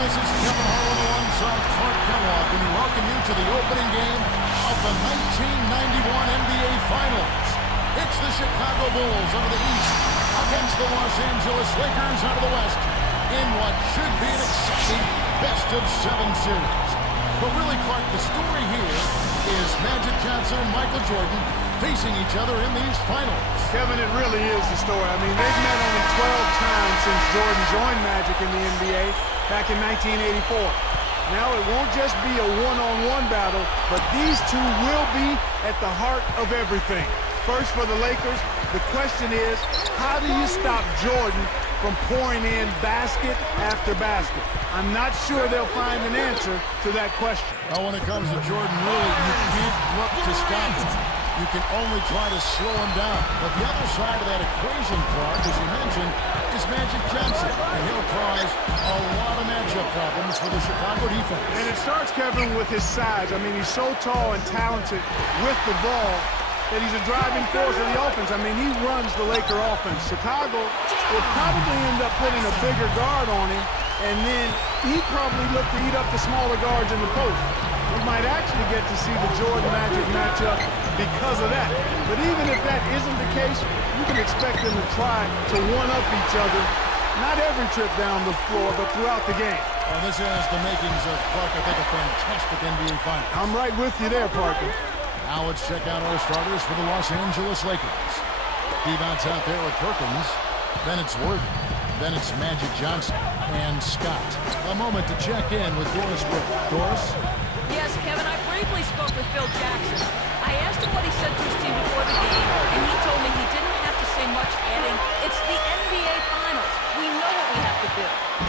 This is Kevin Harlan alongside Clark Kellogg, and we welcome you to the opening game of the 1991 NBA Finals. It's the Chicago Bulls out of the East against the Los Angeles Lakers out of the West in what should be an exciting best-of-7 series. But really, Clark, the story here is Magic Johnson and Michael Jordan facing each other in these finals. Kevin, it really is the story. I mean, they've met only 12 times since Jordan joined Magic in the NBA back in 1984. Now it won't just be a one-on-one battle, but these two will be at the heart of everything. First, for the Lakers, the question is, how do you stop Jordan from pouring in basket after basket? I'm not sure they'll find an answer to that question. Well, when it comes to Jordan, really, you can't look to stop him. You can only try to slow him down. But the other side of that equation, Clark, as you mentioned, is Magic Johnson. And he'll cause a lot of matchup problems for the Chicago defense. And it starts, Kevin, with his size. I mean, he's so tall and talented with the ball that he's a driving force of the offense. I mean, he runs the Laker offense. Chicago will probably end up putting a bigger guard on him, and then he'd probably look to eat up the smaller guards in the post. We might actually get to see the Jordan-Magic matchup because of that. But even if that isn't the case, you can expect them to try to one-up each other, not every trip down the floor, but throughout the game. Well, this has the makings of, Clark, I think, a fantastic NBA Finals. I'm right with you there, Parker. Now let's check out our starters for the Los Angeles Lakers. D-Bounce out there with Perkins. Then it's Worthy. Then it's Magic Johnson and Scott. A moment to check in with Doris Wood. Doris? Yes, Kevin, I briefly spoke with Phil Jackson. I asked him what he said to his team before the game, and he told me he didn't have to say much, adding, it's the NBA Finals. We know what we have to do.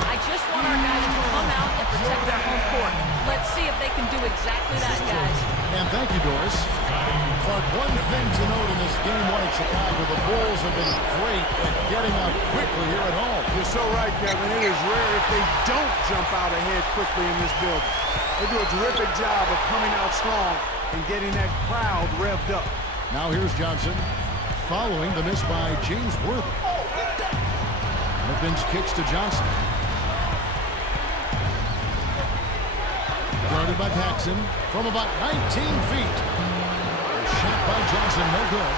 I just want our guys to come out and protect their home court. Let's see if they can do exactly that, guys. And thank you, Doris. Clark, one thing to note in this game one in Chicago, the Bulls have been great at getting out quickly here at home. You're so right, Kevin. It is rare if they don't jump out ahead quickly in this building. They do a terrific job of coming out strong and getting that crowd revved up. Now here's Johnson, following the miss by James Worthy. Perkins kicks to Johnson. Guarded by Paxson from about 19 feet. A shot by Johnson, no good.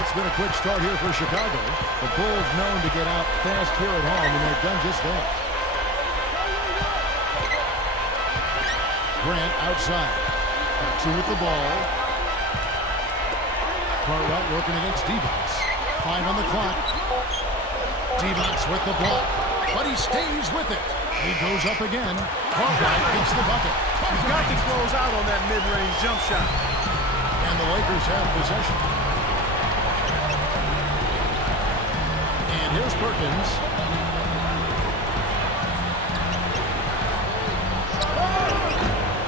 It's been a quick start here for Chicago. The Bulls known to get out fast here at home, and they've done just that. Grant outside. Two with the ball. Cartwright working against D-Box. 5 on the clock. D-Box with the block, but he stays with it. He goes up again. Cartwright gets the bucket. He's got to close out on that mid-range jump shot. And the Lakers have possession. And here's Perkins.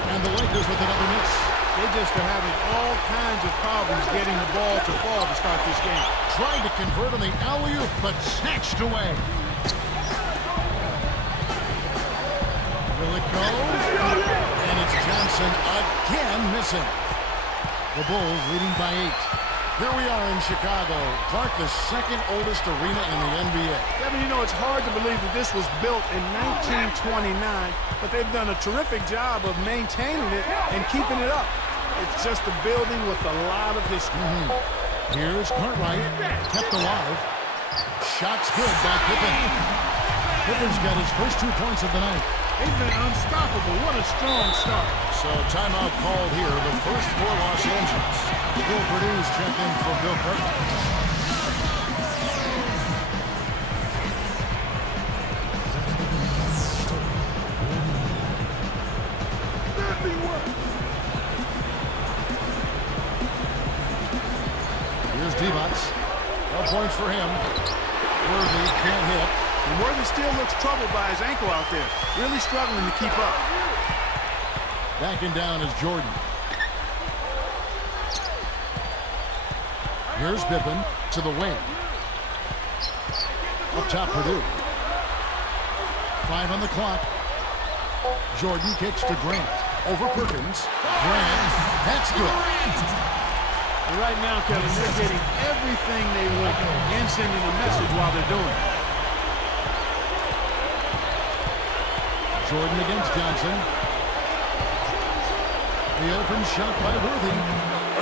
And the Lakers with another miss. They just are having all kinds of problems getting the ball to fall to start this game. Trying to convert on the alley-oop, but snatched away. Will it go? And it's Johnson again missing. The Bulls leading by 8. Here we are in Chicago. Clark, the second oldest arena in the NBA. Kevin, you know, it's hard to believe that this was built in 1929, but they've done a terrific job of maintaining it and keeping it up. It's just a building with a lot of history. Here's Cartwright, kept alive. Shot's good by Pippen. Pippen's got his first 2 points of the night. They've been unstoppable. What a strong start. So timeout called here, the first for Los Angeles. Bill Purdue's checked in for Bill Perkins. Here's D-Box. No points for him. Worthy can't hit. And Worthy still looks troubled by his ankle out there. Really struggling to keep up. Backing down is Jordan. Here's Pippen to the wing. Up top, Purdue. 5 on the clock. Jordan kicks to Grant. Over Perkins. Grant. That's good. And right now, Kevin, they're getting everything they want and sending a message while they're doing it. Jordan against Johnson. The open shot by Worthy.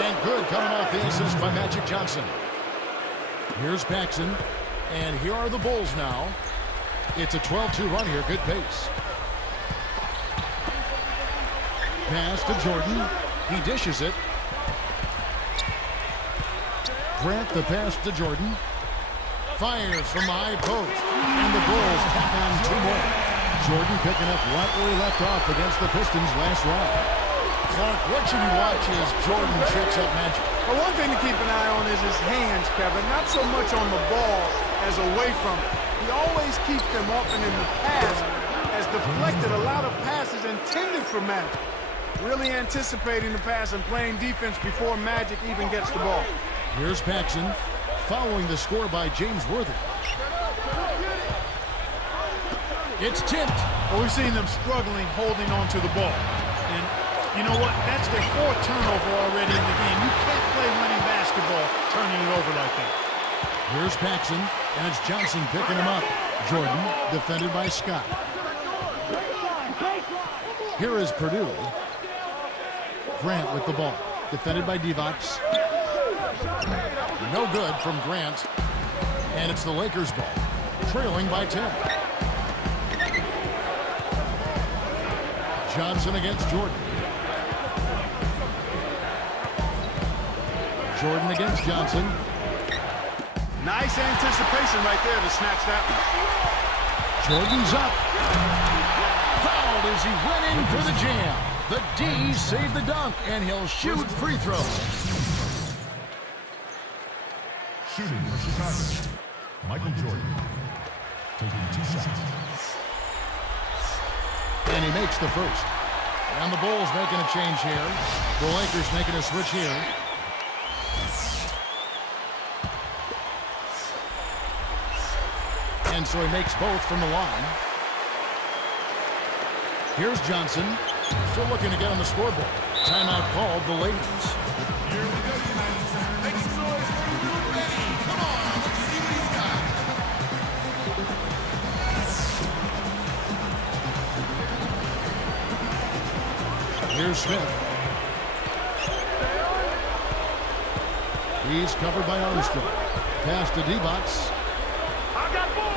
And good, coming off the assist by Magic Johnson. Here's Paxson. And here are the Bulls now. It's a 12-2 run here. Good pace. Pass to Jordan. He dishes it. Grant the pass to Jordan. Fires from the high post. And the Bulls tack on 2 more. Jordan picking up right where he left off against the Pistons last round. Clark, what should you watch as Jordan shakes up Magic? Well, one thing to keep an eye on is his hands, Kevin. Not so much on the ball as away from it. He always keeps them up, and in the past has deflected a lot of passes intended for Magic. Really anticipating the pass and playing defense before Magic even gets the ball. Here's Paxson, following the score by James Worthy. It's tipped. Well, we've seen them struggling holding on to the ball. And you know what? That's their 4th turnover already in the game. You can't play running basketball turning it over like that. Here's Paxson, and it's Johnson picking him up. Jordan, defended by Scott. Here is Purdue. Grant with the ball, defended by Divac. No good from Grant. And it's the Lakers ball, trailing by 10. Johnson against Jordan. Jordan against Johnson. Nice anticipation right there to snatch that one. Jordan's up. Fouled as he went in for the jam. The D saved the dunk, and he'll shoot free throws. Shooting for Chicago, Michael Jordan, taking 2 shots. And he makes the first. And the Bulls making a change here. The Lakers making a switch here. And so he makes both from the line. Here's Johnson. Still looking to get on the scoreboard. Timeout called, the Lakers. Here we go, United Center. Make some noise. Ready. Come on. Let's see what he's got. Here's Smith. He's covered by Armstrong. Pass to Divac. I got ball.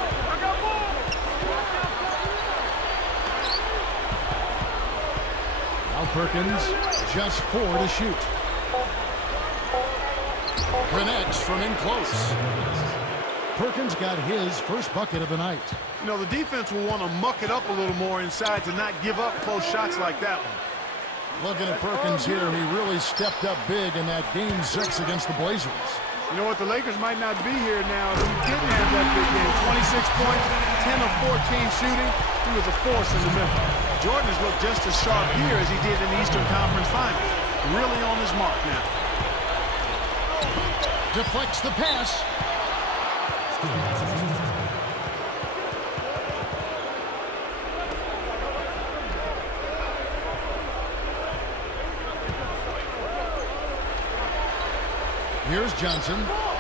Now Perkins, just 4 to shoot. Connects from in close. Perkins got his first bucket of the night. You know, the defense will want to muck it up a little more inside to not give up close shots like that one. Looking at Perkins here, he really stepped up big in that Game 6 against the Blazers. You know what? The Lakers might not be here now if he didn't have that big game. 26 points, 10 of 14 shooting. He was a force in the middle. Jordan has looked just as sharp here as he did in the Eastern Conference Finals. Really on his mark now. Deflects the pass. Here's Johnson,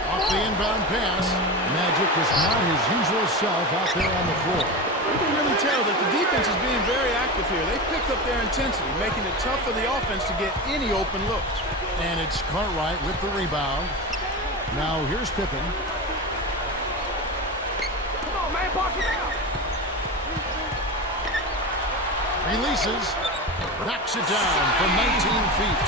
off the inbound pass. Magic is not his usual self out there on the floor. You can really tell that the defense is being very active here. They picked up their intensity, making it tough for the offense to get any open looks. And it's Cartwright with the rebound. Now here's Pippen. Come on, man, box it out. Releases, knocks it down from 19 feet.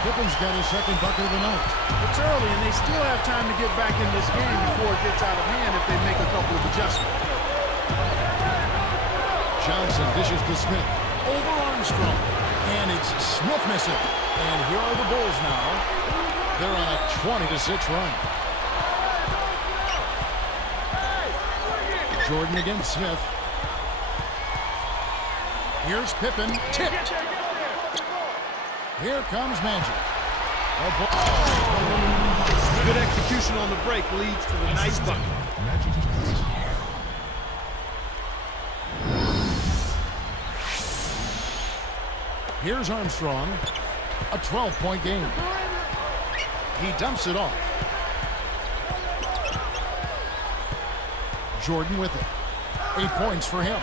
Pippen's got his second bucket of the night. It's early, and they still have time to get back in this game before it gets out of hand if they make a couple of adjustments. Johnson dishes to Smith. Over Armstrong. And it's Smith missing. And here are the Bulls now. They're on a 20-6 run. Jordan against Smith. Here's Pippen. Tipped. Here comes Magic. Good execution on the break leads to the nice bucket. Here's Armstrong. A 12-point game. He dumps it off. Jordan with it. 8 points for him.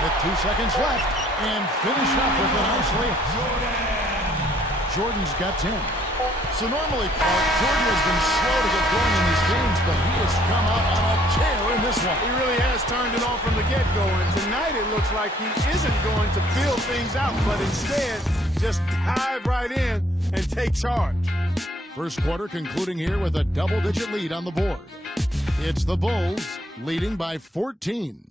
with 2 seconds left and finish up with a nice layup. Jordan's got 10. So normally, Clark, Jordan has been slow to get going in these games, but he has come out on a tear in this one. He really has turned it on from the get-go, and tonight it looks like he isn't going to feel things out, but instead just dive right in and take charge. First quarter concluding here with a double-digit lead on the board. It's the Bulls leading by 14.